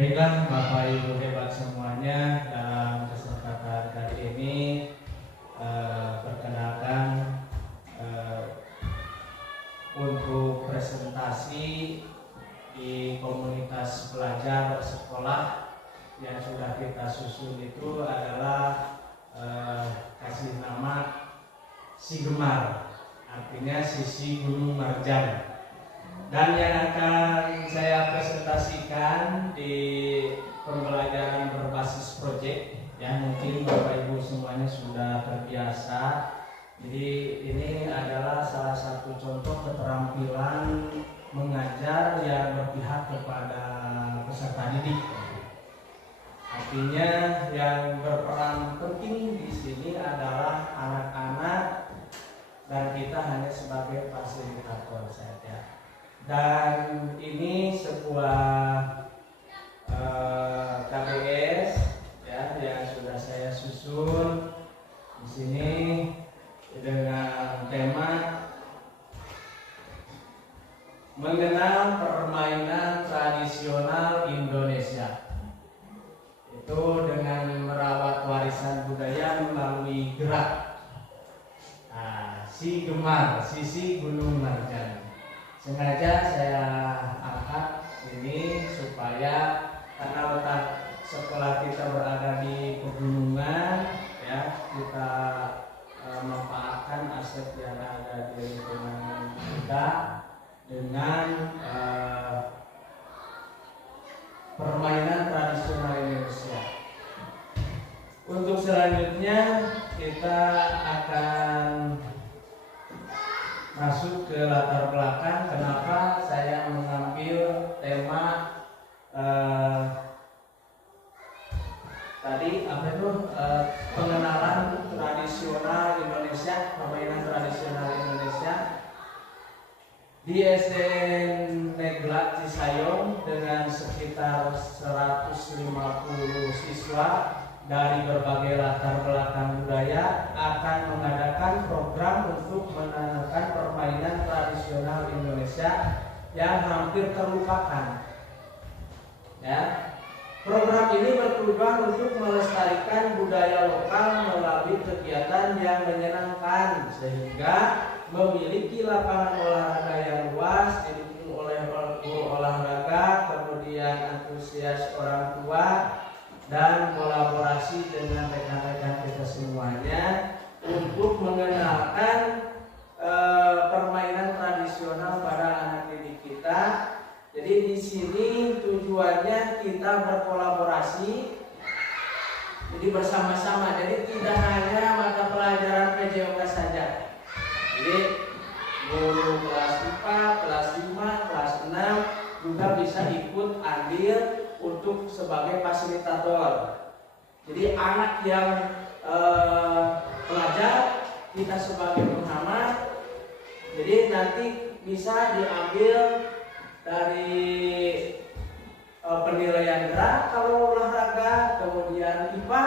Baiklah Bapak Ibu hebat semuanya, dalam kesempatan kali ini perkenalkan untuk presentasi di komunitas pelajar sekolah yang sudah kita susun itu adalah kasih nama Si Gemar, artinya Sisi Gunung Marjan. Dan yang akan saya presentasikan di pembelajaran berbasis proyek, ya mungkin Bapak Ibu semuanya sudah terbiasa. Jadi ini adalah salah satu contoh keterampilan mengajar yang berpihak kepada peserta didik. Artinya yang berperan penting di sini adalah anak-anak dan kita hanya sebagai fasilitator saja. Dan ini sebuah KBS ya yang sudah saya susun di sini dengan tema mengenal permainan tradisional Indonesia. Itu dengan merawat warisan budaya melalui gerak. Si Gemar, Sisi Gunung Marjan. Sengaja saya angkat ini supaya karena letak sekolah kita berada di pegunungan, ya kita memanfaatkan aset yang ada di lingkungan kita dengan permainan tradisional Indonesia. Untuk selanjutnya kita akan masuk ke latar belakang kenapa saya mengambil tema tadi apa itu pengenalan tradisional Indonesia, permainan tradisional Indonesia di SDN Neglat Cisayong dengan sekitar 150 siswa dari berbagai latar belakang budaya akan mengadakan program untuk menanamkan permainan tradisional Indonesia yang hampir terlupakan. Ya, program ini bertujuan untuk melestarikan budaya lokal melalui kegiatan yang menyenangkan sehingga memiliki lapangan olahraga yang luas, didukung oleh guru olahraga, kemudian antusias orang tua, dan kolaborasi dengan rekan-rekan kita semuanya untuk mengenalkan permainan tradisional pada anak didik kita. Jadi di sini tujuannya kita berkolaborasi, jadi bersama-sama. Jadi tidak hanya mata pelajaran PJOK saja. Jadi guru kelas 4, kelas 5, kelas 6 juga bisa ikut andil untuk sebagai fasilitator. Jadi anak yang pelajar, kita sebagai pengamat. Jadi nanti bisa diambil dari penilaian gerak kalau olahraga, kemudian IPA,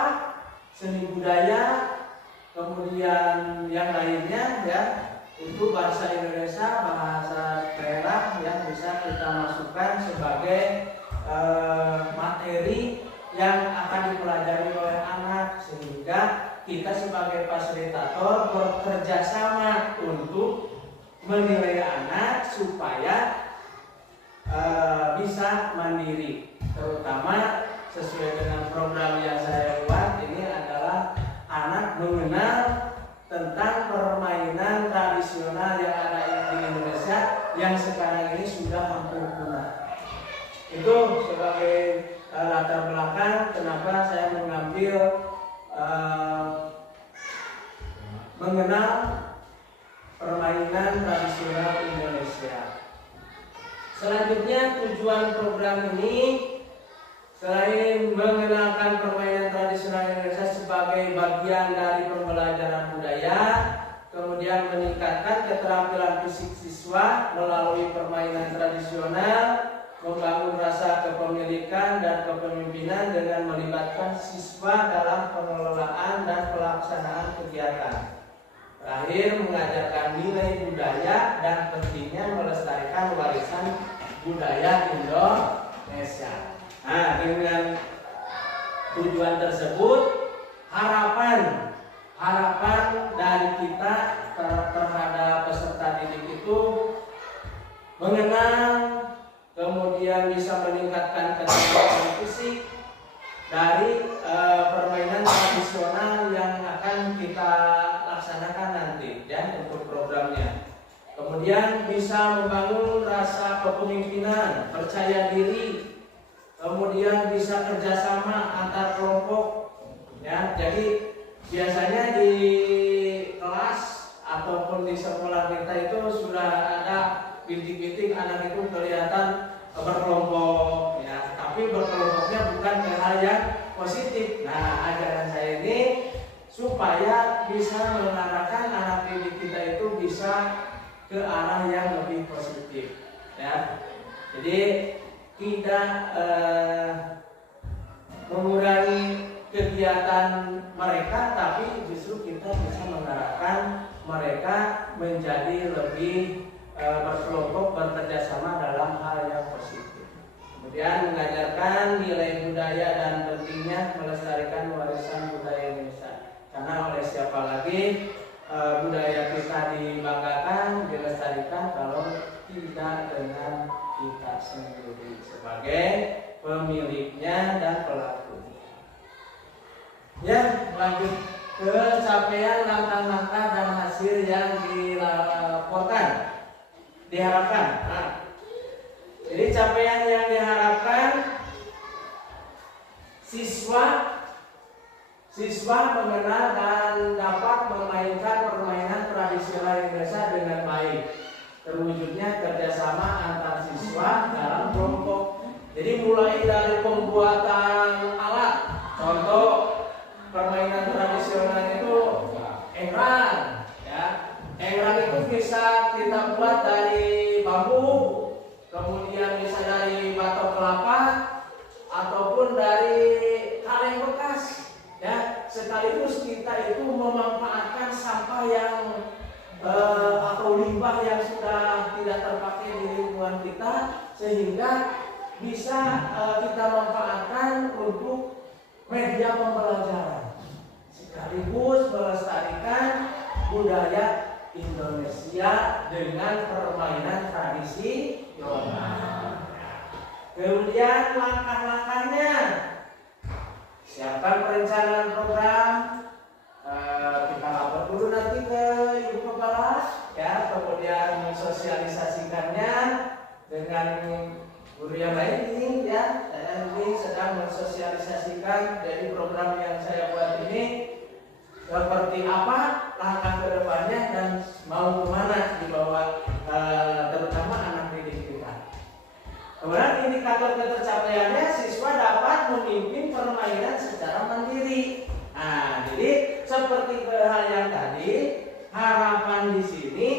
seni budaya, kemudian yang lainnya ya, itu bahasa Indonesia, bahasa daerah yang bisa kita masukkan sebagai materi yang akan dipelajari oleh anak, sehingga kita sebagai fasilitator bekerja sama untuk menilai anak supaya bisa mandiri, terutama sesuai dengan program yang saya buat. Ini adalah anak mengenal tentang permainan tradisional yang ada di Indonesia yang sekarang ini sudah hampir punah. Itu sebagai latar belakang kenapa saya mengambil mengenal permainan tradisional Indonesia. Selanjutnya tujuan program ini selain mengenalkan permainan tradisional Indonesia sebagai bagian dari pembelajaran budaya, kemudian meningkatkan keterampilan fisik siswa melalui permainan tradisional, membangun rasa kepemilikan dan kepemimpinan dengan melibatkan siswa dalam pengelolaan dan pelaksanaan kegiatan. Terakhir, mengajarkan nilai budaya dan pentingnya melestarikan warisan budaya Indonesia. Nah, dengan tujuan tersebut, harapan dari kita terhadap peserta didik itu mengenal, kemudian bisa meningkatkan keterampilan fisik dari permainan tradisional yang akan kita laksanakan nanti ya untuk programnya. Kemudian bisa membangun rasa kepemimpinan, percaya diri, kemudian bisa kerjasama antar kelompok ya. Jadi biasanya di kelas ataupun di sekolah kita itu sudah ada bintik-bintik anak itu kelihatan berkelompok ya, tapi berkelompoknya bukan ke hal yang positif. Nah, ajaran saya ini supaya bisa mengarahkan anak didik kita itu bisa ke arah yang lebih positif ya. Jadi tidak mengurangi kegiatan mereka, tapi justru kita bisa mengarahkan mereka menjadi lebih berkelompok, bekerjasama dalam hal yang positif. Kemudian mengajarkan nilai budaya dan pentingnya melestarikan warisan budaya Indonesia. Karena oleh siapa lagi budaya kita dibanggakan, dilestarikan kalau tidak dengan kita sendiri sebagai pemiliknya dan pelakunya. Ya, lanjut ke capaian langkah-langkah dan hasil yang diharapkan. Nah, jadi capaian yang diharapkan siswa mengenal dan dapat memainkan permainan tradisional Indonesia dengan baik. Terwujudnya kerjasama antar siswa dalam kelompok. Jadi mulai dari pembuatan alat, contoh permainan tradisional itu engran, ya. Engran itu bisa kita buat dari bambu, kemudian bisa dari batok kelapa, ataupun dari kaleng bekas, ya. Sekaligus kita itu memanfaatkan sampah yang atau limbah yang sudah tidak terpakai di lingkungan kita, sehingga bisa kita manfaatkan untuk media pembelajaran, sekaligus melestarikan budaya Indonesia dengan permainan tradisional. Kemudian langkah-langkahnya, siapkan perencanaan program, kita lapor dulu nanti ke Ibu Kepala, ya, kemudian mensosialisasikannya dengan guru yang lain ini, ya. Saya ini sedang mensosialisasikan dari program yang saya buat ini seperti apa langkah kedepannya dan mau kemana dibawa terutama anak didik kita. Kemudian indikator ketercapaiannya, siswa dapat memimpin permainan secara mandiri. Nah, jadi seperti hal yang tadi, harapan di sini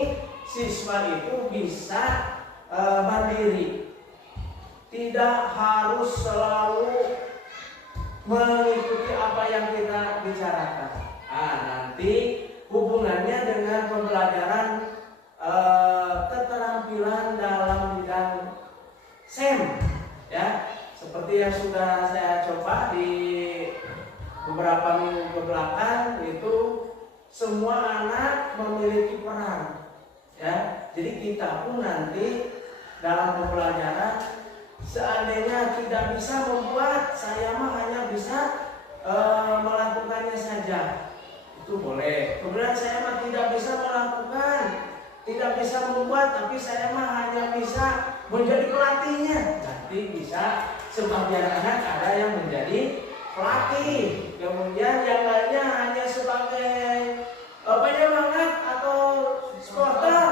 siswa itu bisa mandiri, tidak harus selalu mengikuti apa yang kita bicarakan. Nah, nanti hubungannya dengan pembelajaran keterampilan dalam bidang SEM, ya, seperti yang sudah saya coba di beberapa minggu kebelakang, itu semua anak memiliki peran, ya. Jadi kita pun nanti dalam pembelajaran seandainya tidak bisa membuat, saya mah hanya bisa melakukannya saja, itu boleh. Kemudian saya mah tidak bisa melakukan, tidak bisa membuat, tapi saya mah hanya bisa menjadi pelatihnya. Nanti bisa sebagian anak ada yang menjadi pelatih, kemudian yang lainnya hanya sebagai penyemangat atau supporter.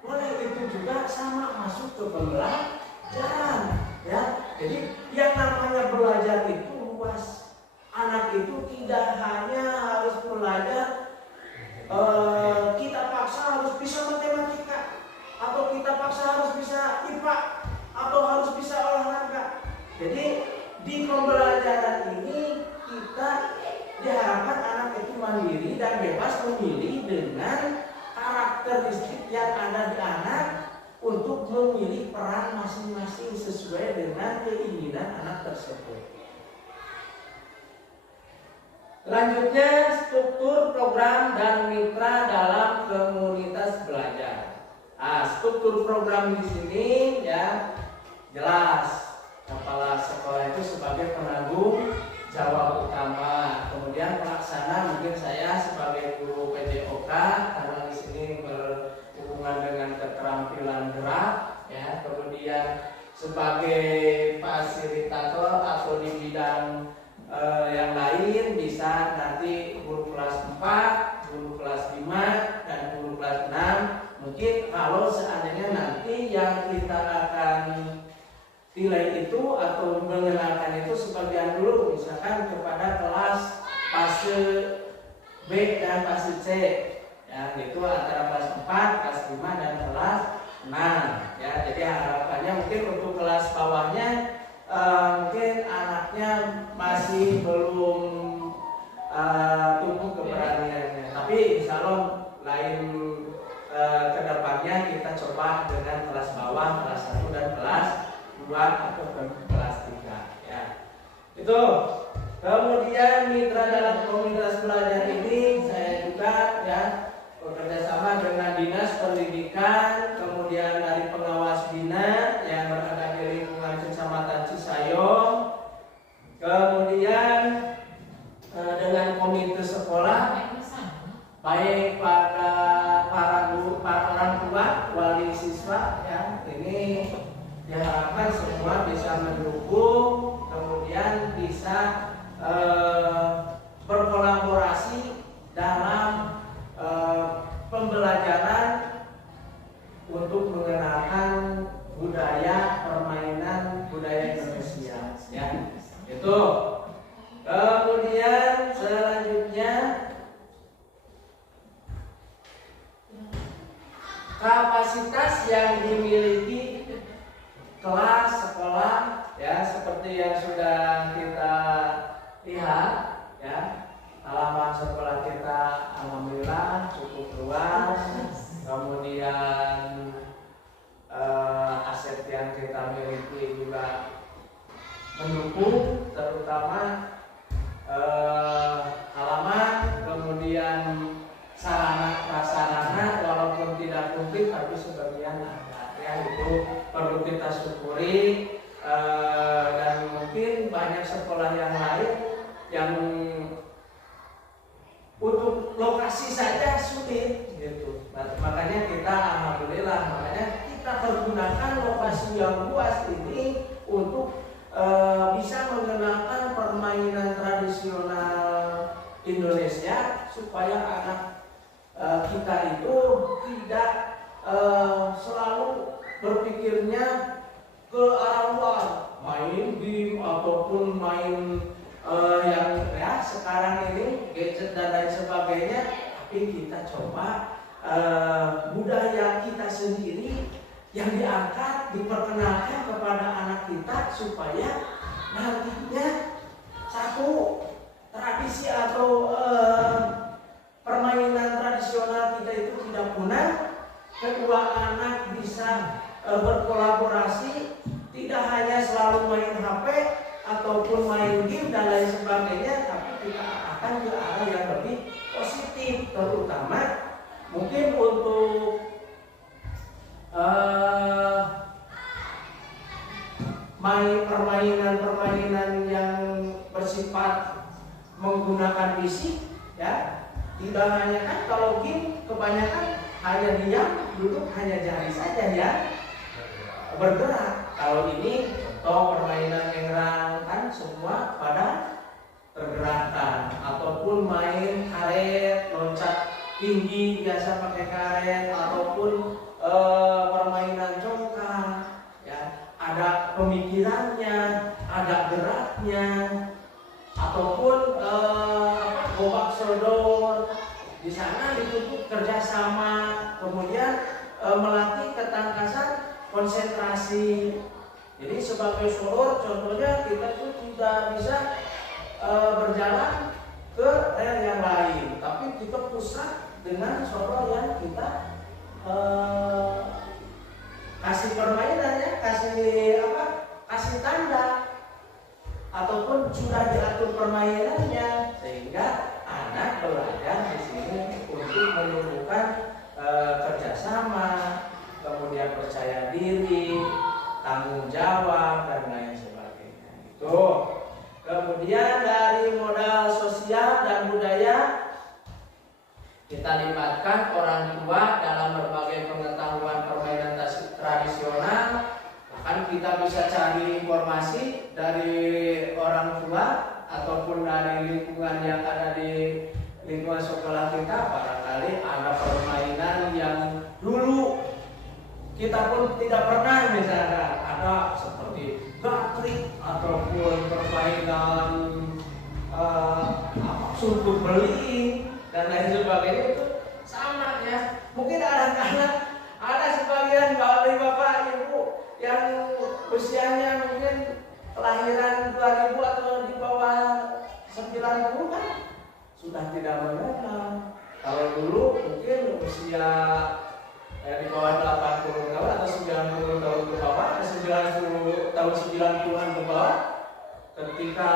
Boleh, itu juga sama masuk ke pembelajaran, ya. Jadi yang namanya belajar itu luas. Anak itu tidak hanya harus belajar kita paksa harus bisa matematika, atau kita paksa harus bisa IPA, atau harus bisa olahraga. Jadi di pembelajaran ini kita diharapkan anak itu mandiri dan bebas memilih dengan karakteristik yang ada di anak untuk untuk memilih peran masing-masing sesuai dengan keinginan anak tersebut. Selanjutnya, struktur program dan mitra dalam komunitas belajar. Struktur program di sini ya jelas. Kepala sekolah itu sebagai penanggung jawab utama. Kemudian pelaksana mungkin saya sebagai guru PJOK karena di sini berhubungan dengan keterampilan gerak ya. Kemudian sebagai fasilitator atau di bidang yang lain bisa nanti guru kelas 4, guru kelas 5, dan guru kelas 6. Mungkin kalau seandainya nanti yang kita akan nilai itu atau mengenalkan itu sebagian dulu misalkan kepada kelas fase B dan fase C ya, itu antara kelas 4, kelas 5, dan kelas 6 ya. Jadi harapannya mungkin untuk kelas bawahnya mungkin anaknya masih belum tumbuh keberaniannya, tapi insya Allah lain kedepannya kita coba dengan kelas bawah, kelas 1 dan kelas 2 atau kelas 3 ya. Itu. Kemudian mitra dalam komunitas belajar ini saya juga ya bekerja sama dengan Dinas Pendidikan, kemudian dari pengawas bina yang berada di lingkungan Kecamatan Cisayong, kemudian dengan komite sekolah, baik pada para orang tua, wali siswa ya, ini diharapkan semua bisa mendukung, kemudian bisa berkolaborasi dalam pembelajaran untuk mengenalkan budaya permainan budaya Indonesia ya. Itu. Kemudian selanjutnya kapasitas yang dimiliki kelas sekolah ya, seperti yang sudah kita lihat ya, halaman sekolah kita alhamdulillah cukup luas, kemudian aset yang kita miliki juga mendukung, terutama halaman, kemudian sarana prasarana walaupun tidak komplit tapi sebagian ada ya, itu perlu kita syukuri. Dan mungkin banyak sekolah yang lain yang untuk lokasi saja sulit gitu. Makanya kita alhamdulillah, makanya kita pergunakan lokasi yang luas ini untuk bisa mengenalkan permainan tradisional Indonesia supaya anak kita itu tidak selalu berpikirnya ke arah luar, main game ataupun main yang ya sekarang ini gadget dan lain sebagainya, tapi kita coba budaya kita sendiri yang diangkat, diperkenalkan kepada anak kita supaya nantinya satu tradisi atau permainan tradisional kita itu tidak punah, kedua anak bisa berkolaborasi, tidak hanya selalu main HP ataupun main game dan lain sebagainya, tapi kita akan ke arah yang lebih positif, terutama mungkin untuk permainan yang bersifat menggunakan fisik ya. Tidak hanya kan kalau game kebanyakan hanya diam, duduk hanya jari saja ya, bergerak. Kalau ini contoh permainan egrang kan semua pada pergerakan, ataupun main karet, loncat tinggi biasa pakai karet, ataupun permainan congkak ya, ada pemikirannya, ada geraknya, ataupun gobak sodor. Di sana dituntut kerjasama, kemudian melatih ketangkasan konsentrasi. Jadi sebagai sodor contohnya kita itu tidak bisa berjalan ke rel yang lain, tapi kita pusat dengan sodor yang kita kasih orang tua dalam berbagai pengetahuan permainan tradisional. Bahkan kita bisa cari informasi dari orang tua ataupun dari lingkungan yang ada di lingkungan sekolah kita. Barangkali ada permainan yang dulu kita pun tidak pernah, misalkan ada seperti gatrik ataupun permainan sungguh beli dan lain sebagainya. Itu sama ya. Mungkin anak-anak ada sebagian bapak ibu yang usianya mungkin kelahiran 2000 atau di bawah 90 kan sudah tidak mengenal. Kalau dulu mungkin usia di bawah 80 tahun atau 90 tahun ke bawah, 90 tahun 90-an ke bawah, ketika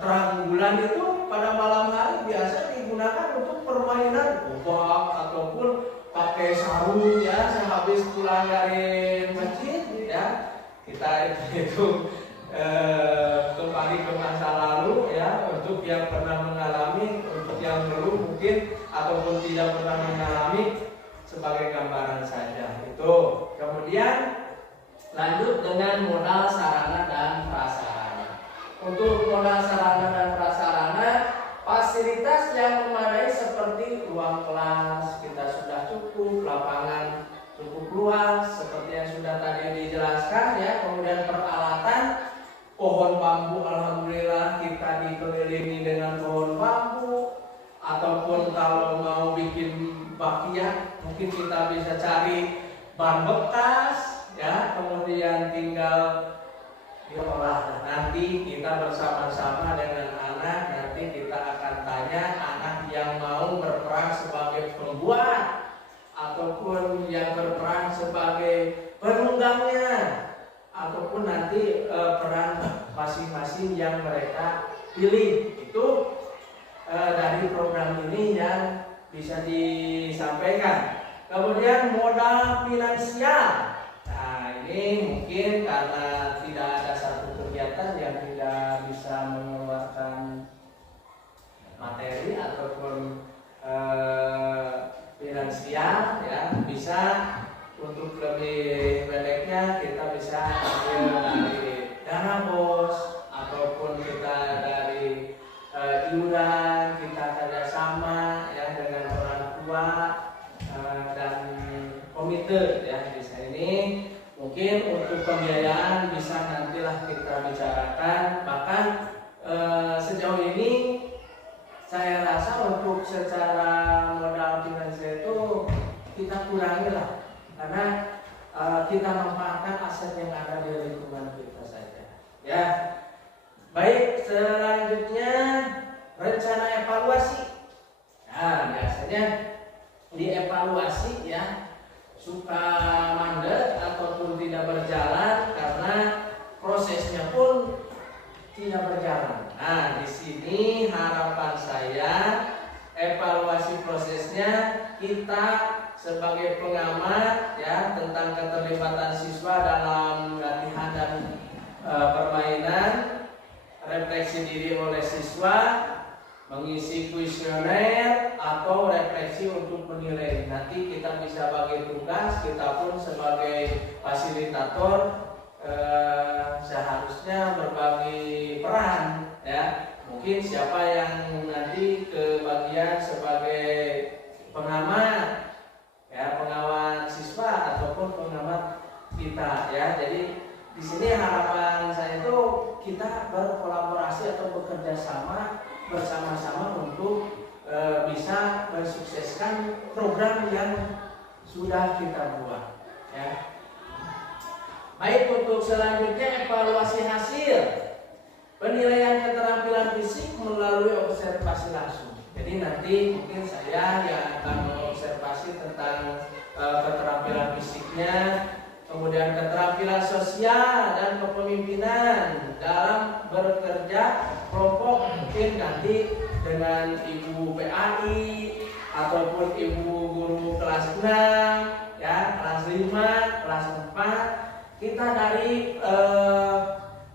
terang bulan itu pada malam hari biasa digunakan untuk permainan gobak ataupun pakai sarung ya, sehabis pulang dari masjid ya. Kita itu kembali ke masa lalu ya, untuk yang pernah mengalami, untuk yang belum mungkin ataupun tidak pernah mengalami, sebagai gambaran saja itu. Kemudian lanjut dengan modal sarana dan prasarana. Untuk modal sarana dan prasarana, fasilitas yang memadai seperti ruang kelas kita sudah cukup, lapangan cukup luas seperti yang sudah tadi dijelaskan ya. Kemudian peralatan, pohon bambu, alhamdulillah kita dikelilingi dengan pohon bambu. Ataupun kalau mau bikin bakyak, mungkin kita bisa cari ban bekas ya, kemudian tinggal diolah. Nanti kita bersama-sama dengan anak, nanti kita akan tanya anak yang mau berperan sebagai pembuat ataupun yang berperan sebagai penunggangnya, ataupun nanti peran masing-masing yang mereka pilih. Itu dari program ini yang bisa disampaikan. Kemudian modal finansial. Nah, ini mungkin karena tidak ada satu kegiatan yang tidak bisa mengeluarkan materi ataupun finansial ya, bisa untuk lebih pendeknya kita bisa ambil dari dana bos ataupun kita dari iuran, kita kerjasama ya dengan orang tua dan komite ya. Bisa ini mungkin untuk pembiayaan bisa nantilah kita bicarakan. Bahkan sejauh ini saya rasa untuk secara modal finansial itu kita kurangi lah, karena kita manfaatkan aset yang ada di lingkungan kita saja ya. Baik, selanjutnya rencana evaluasi. Nah, biasanya dievaluasi ya, suka mandek ataupun tidak berjalan karena prosesnya pun tidak berjalan. Nah, di sini harapan saya evaluasi prosesnya kita sebagai pengamat ya tentang keterlibatan siswa dalam latihan dan permainan, refleksi diri oleh siswa, mengisi kuesioner atau refleksi untuk menilai. Nanti kita bisa bagi tugas, kita pun sebagai fasilitator seharusnya berbagi peran ya. Mungkin siapa yang nanti kebagian sebagai pengamat ya, pengawas siswa ataupun pengamat kita ya. Jadi di sini harapan saya itu kita berkolaborasi atau bekerja sama bersama-sama untuk bisa mensukseskan program yang sudah kita buat ya. Baik, untuk selanjutnya evaluasi hasil penilaian keterampilan fisik melalui observasi langsung. Jadi nanti mungkin saya yang akan mengobservasi tentang keterampilan fisiknya, kemudian keterampilan sosial dan kepemimpinan dalam bekerja kelompok, mungkin nanti dengan ibu PAI ataupun ibu guru kelas 6 ya, kelas 5, kelas 4. Kita dari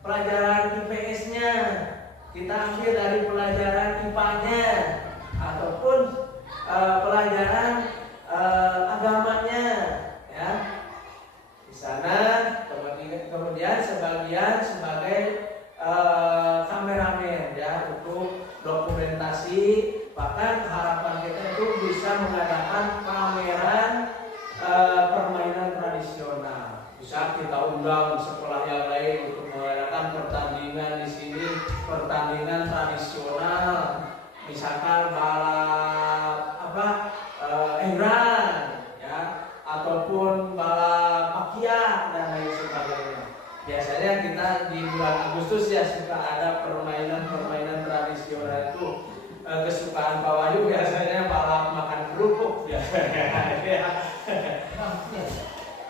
pelajaran IPS-nya, kita ambil dari pelajaran IPA-nya, ataupun pelajaran agamanya, ya. Di sana kemudian sebagian sebagai kameramen, ya, untuk dokumentasi. Bahkan harapan kita itu bisa mengadakan pameran permainan tradisional. Bisa kita undang sekolah yang lain untuk mengadakan pertandingan di sini, pertandingan tradisional, misalkan balap egrang, ya, ataupun balap pakia dan lain sebagainya. Biasanya kita di bulan Agustus ya suka ada permainan tradisional itu. Kesukaan Pak Wahyu biasanya balap makan kerupuk biasanya.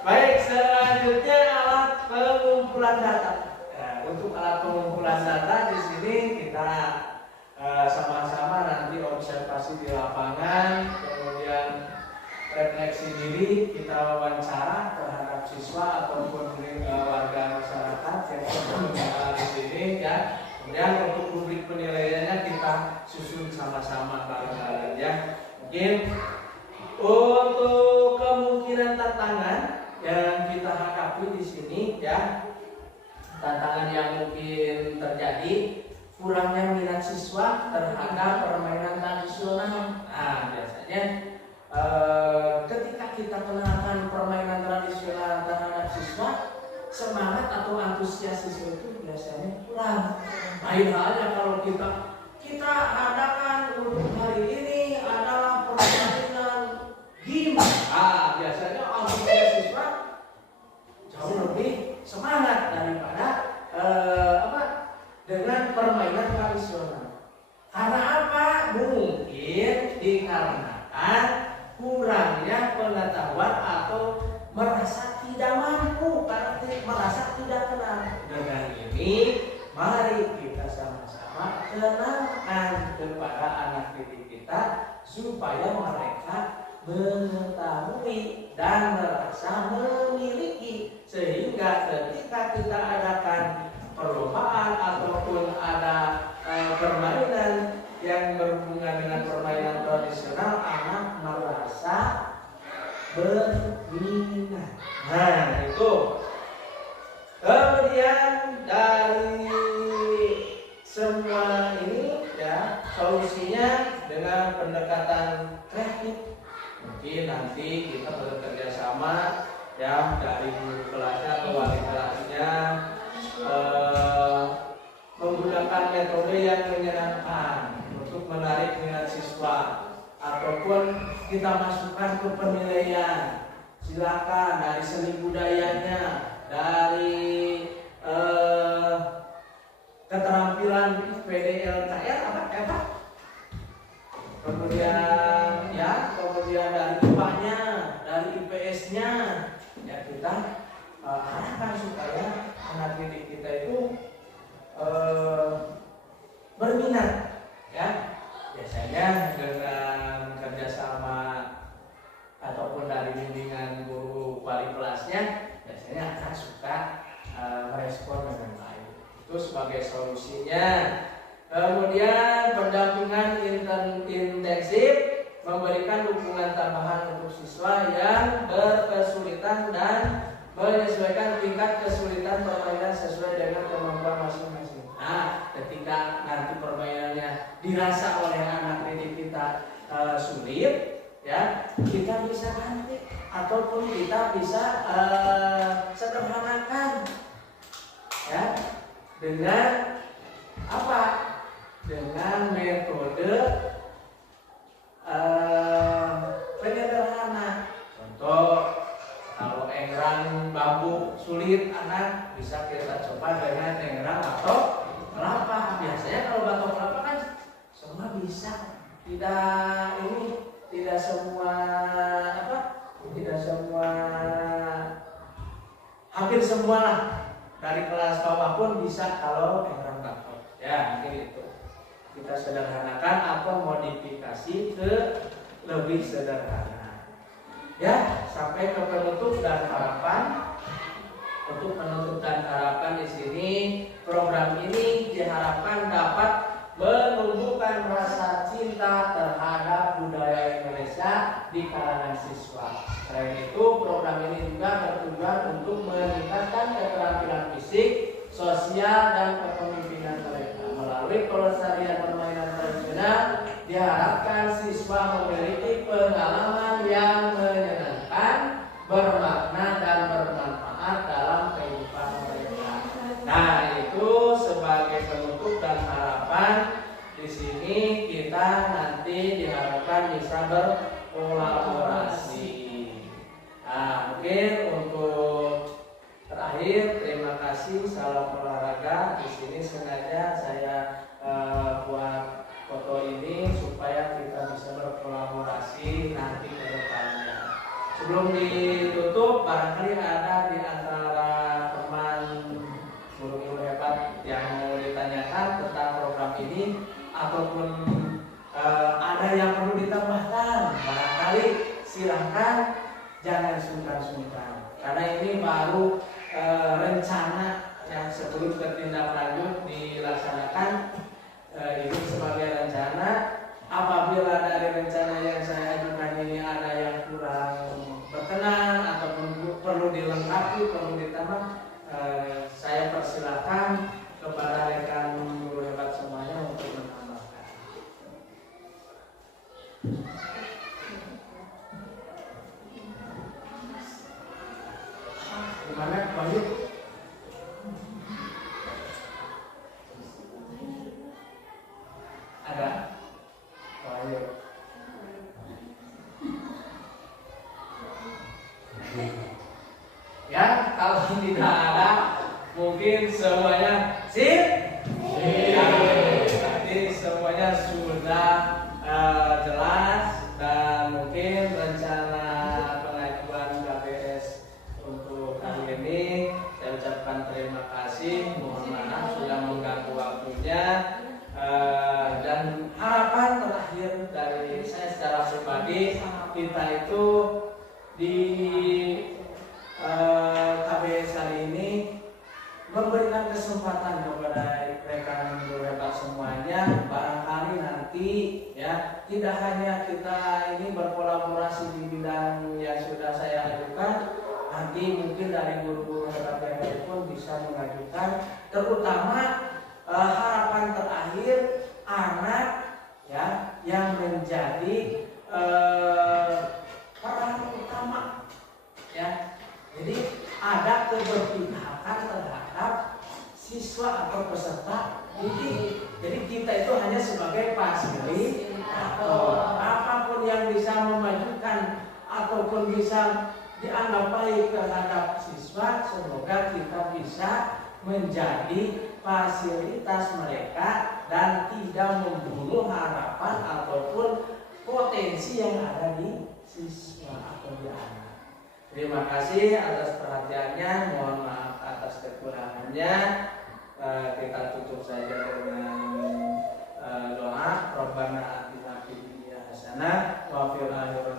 Baik, selanjutnya alat pengumpulan data. Untuk alat pengumpulan data di sini kita sama-sama nanti observasi di lapangan, kemudian refleksi diri, kita wawancara terhadap siswa ataupun warga masyarakat yang di sini, ya. Kemudian untuk publik penilaiannya kita susun sama-sama bareng-bareng, ya. Mungkin untuk kemungkinan tantangan yang kita hadapi di sini, ya, tantangan yang mungkin terjadi kurangnya minat siswa terhadap permainan tradisional. Nah, biasanya ketika kita kenalkan permainan tradisional terhadap siswa, semangat atau antusias siswa itu biasanya kurang. Lain halnya kalau kita adakan untuk hari ini adalah permainan game. Biasanya antusias siswa jauh lebih semangat daripada dengan permainan tradisional. Karena apa? Mungkin dikarenakan kurangnya pengetahuan atau merasa tidak mampu, karena merasa tidak kenal. Dengan ini, mari kita sama-sama kenalkan kepada anak didik kita supaya mereka mengetahui dan merasa memiliki, sehingga ketika kita adakan perlombaan ataupun ada permainan yang berhubungan dengan permainan tradisional, anak merasa berminat. Nah, itu. Kemudian dari semua ini, ya, solusinya dengan pendekatan kreatif. Mungkin nanti kita bekerja sama, ya, dari guru kelasnya atau wali kelasnya, menggunakan metode yang menyenangkan untuk menarik minat siswa, ataupun kita masukkan ke penilaian. Silakan dari seni budayanya, dari keterampilan PDLKR apa? Kemudian dari IPA-nya, dari IPS-nya, ya, kita harapkan supaya anak didik kita itu berminat, ya. Biasanya dengan kerjasama ataupun dari bimbingan guru wali kelasnya, biasanya anak suka merespon dengan baik. Itu sebagai solusinya. Kemudian pendampingan intensif, memberikan dukungan tambahan untuk siswa yang berkesulitan dan menyesuaikan tingkat kesulitan permainan sesuai dengan kemampuan masing-masing. Nah, ketika nanti permainannya dirasa oleh anak didik kita sulit, ya, kita bisa ganti ataupun kita bisa sederhanakan, ya, dengan apa? Dengan metode penyederhana. Contoh, kalau egrang bambu sulit anak, bisa kita coba dengan egrang batok kelapa. Biasanya kalau batok kelapa kan semua bisa, tidak semua hampir semua lah dari kelas bawah pun bisa kalau egrang batok. Ya, mungkin itu kita sederhanakan atau modifikasi ke lebih sederhana. Ya, sampai ke penutup dan harapan. Untuk penutup dan harapan di sini, program ini diharapkan dapat menumbuhkan rasa cinta terhadap budaya Indonesia di kalangan siswa. Selain itu, program ini juga bertujuan untuk meningkatkan keterampilan fisik, sosial, dan kepemimpinan mereka. Melalui pelestarian permainan tradisional, diharapkan siswa memiliki pengalaman yang menyenangkan, bermakna, dan bermanfaat dalam kehidupan mereka. Nah, itu sebagai penutup dan harapan. Di sini kita nanti diharapkan bisa berkolaborasi. Nah, mungkin untuk terakhir, terima kasih. Salam olahraga. Di sini sengaja saya buat foto ini supaya kita bisa berkolaborasi nanti ke depannya. Sebelum ditutup, barangkali ada di antara teman guru-guru hebat yang mau ditanyakan tentang program ini, ataupun ada yang perlu ditambahkan, barangkali silahkan, jangan sungkan-sungkan, karena ini baru rencana yang sebelum bertindak lanjut dilaksanakan. Ini sebagai rencana. Apabila dari rencana yang saya ajukan ini ada yang kurang berkenan ataupun perlu dilengkapi, perlu ditambah, saya persilahkan kepada rekan guru hebat semuanya untuk menambahkan. Gimana Bayu? Ada? Bayu. Ya, kalau tidak ada, mungkin semuanya sip. Nanti semuanya sudah jelas, dan mungkin rencana pengajuan KPS untuk kali ini saya ucapkan terima kasih. Mohon maaf sudah mengganggu waktunya, dan harapan terakhir dari saya secara pribadi, kita itu di KBS kali ini memberikan kesempatan kepada rekan guru hebat semuanya. Barangkali nanti ya, tidak hanya kita ini berkolaborasi di bidang yang sudah saya ajukan, nanti mungkin dari guru-guru hebat yang lain pun bisa mengajukan, terutama harapan terakhir anak ya yang menjadi peran utama ya. Jadi ada keberpihakan terhadap siswa atau peserta didik. Jadi kita itu hanya sebagai fasilitator. Apapun yang bisa memajukan ataupun bisa dianggap baik terhadap siswa, semoga kita bisa menjadi fasilitas mereka dan tidak membunuh harapan ataupun potensi yang ada di siswa atau di anak. Terima kasih atas perhatiannya, mohon maaf atas kekurangannya. Kita tutup saja dengan doa. Rabbana atina fid dunya hasanah wa fil akhirati